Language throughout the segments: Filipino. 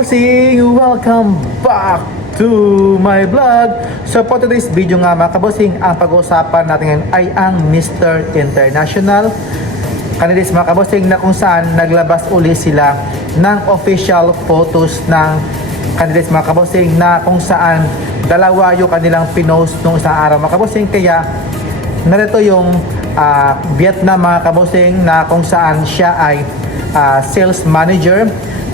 kabosing! Welcome back to my vlog! So for today's video nga mga kabosing, ang pag-uusapan natin ngayon ay ang Mr. International candidates mga kabosing, na kung saan naglabas uli sila ng official photos ng candidates mga kabosing, na kung saan dalawa yung kanilang pinost nung isang araw mga kabosing. Kaya narito yung Vietnam mga kabosing, na kung saan siya ay sales manager,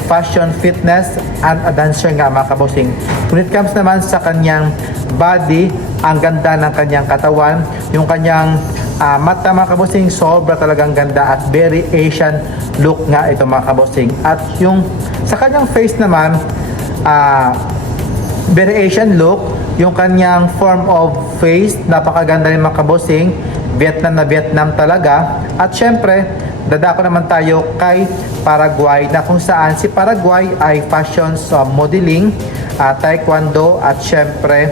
fashion, fitness, and a dancer nga mga kabosing. When it comes naman sa kanyang body, ang ganda ng kanyang katawan, yung kanyang mata mga kabosing, sobra talagang ganda at very Asian look nga ito mga kabosing. At yung sa kanyang face naman, very Asian look, yung kanyang form of face, napakaganda rin mga kabosing, Vietnam na Vietnam talaga. At syempre, dadako naman tayo kay Paraguay, na kung saan si Paraguay ay fashion modeling, taekwondo, at syempre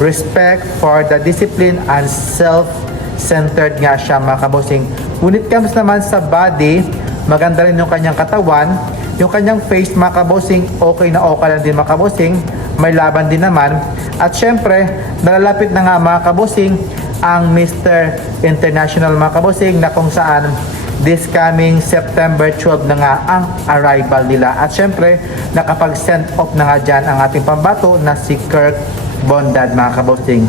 respect for the discipline and self-centered nga siya mga kabosing. When it comes naman sa body, maganda rin yung kanyang katawan, yung kanyang face mga kabosing, okay na okay lang din mga kabosing, may laban din naman. At syempre, nalalapit na nga mga kabosing ang Mr. International mga kabosing, na kung saan this coming September 12 na nga ang arrival nila. At syempre, nakapag-send off na nga dyan ang ating pambato na si Kirk Bondad mga kabosing.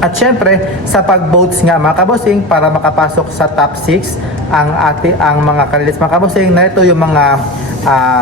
At syempre, sa pag-votes nga mga kabosing, para makapasok sa top 6 ang mga candidates mga kabosing, na ito yung mga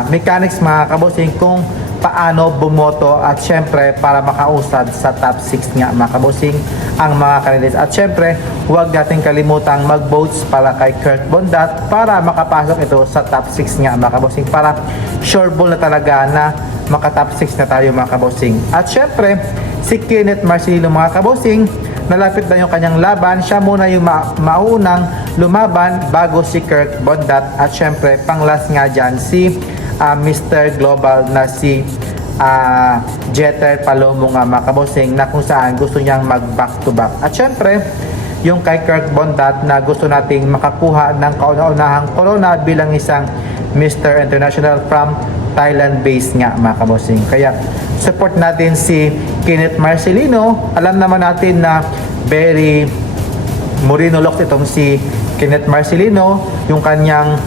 mechanics mga kabosing kung paano bumoto, at syempre para makausad sa top 6 nga mga kabosing ang mga candidates. At syempre, huwag natin kalimutang mag-votes para kay Kirk Bondat para makapasok ito sa top 6 nga mga kabosing, para sure ball na talaga na maka-top 6 na tayo mga kabosing. At syempre, si Kenneth Marcelino mga kabosing, nalapit na yung kanyang laban. Siya muna yung maunang lumaban bago si Kirk Bondat. At syempre, pang-last nga dyan si Mr. Global na si Jeter Palomo nga mga kabosing, na kung saan gusto niyang mag back to back. At syempre, yung kay Kirk Bondat, na gusto nating makakuha ng kauna-unahang corona bilang isang Mr. International from Thailand base nga mga kabosing. Kaya support natin si Kenneth Marcelino. Alam naman natin na very Moreno look itong si Kenneth Marcelino, yung kanyang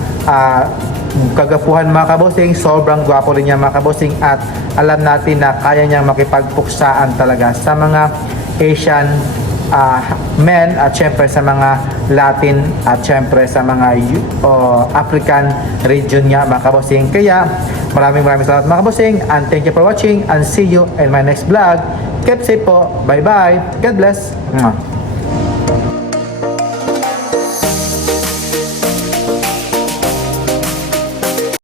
kagapuhan mga kabosing, sobrang gwapo rin niya mga kabosing, at alam natin na kaya niyang makipagpuksaan talaga sa mga Asian men, at syempre sa mga Latin, at syempre sa mga African region niya mga kabosing. Kaya maraming salamat mga kabosing, and thank you for watching, and see you in my next vlog. Keep safe po. Bye bye. God bless.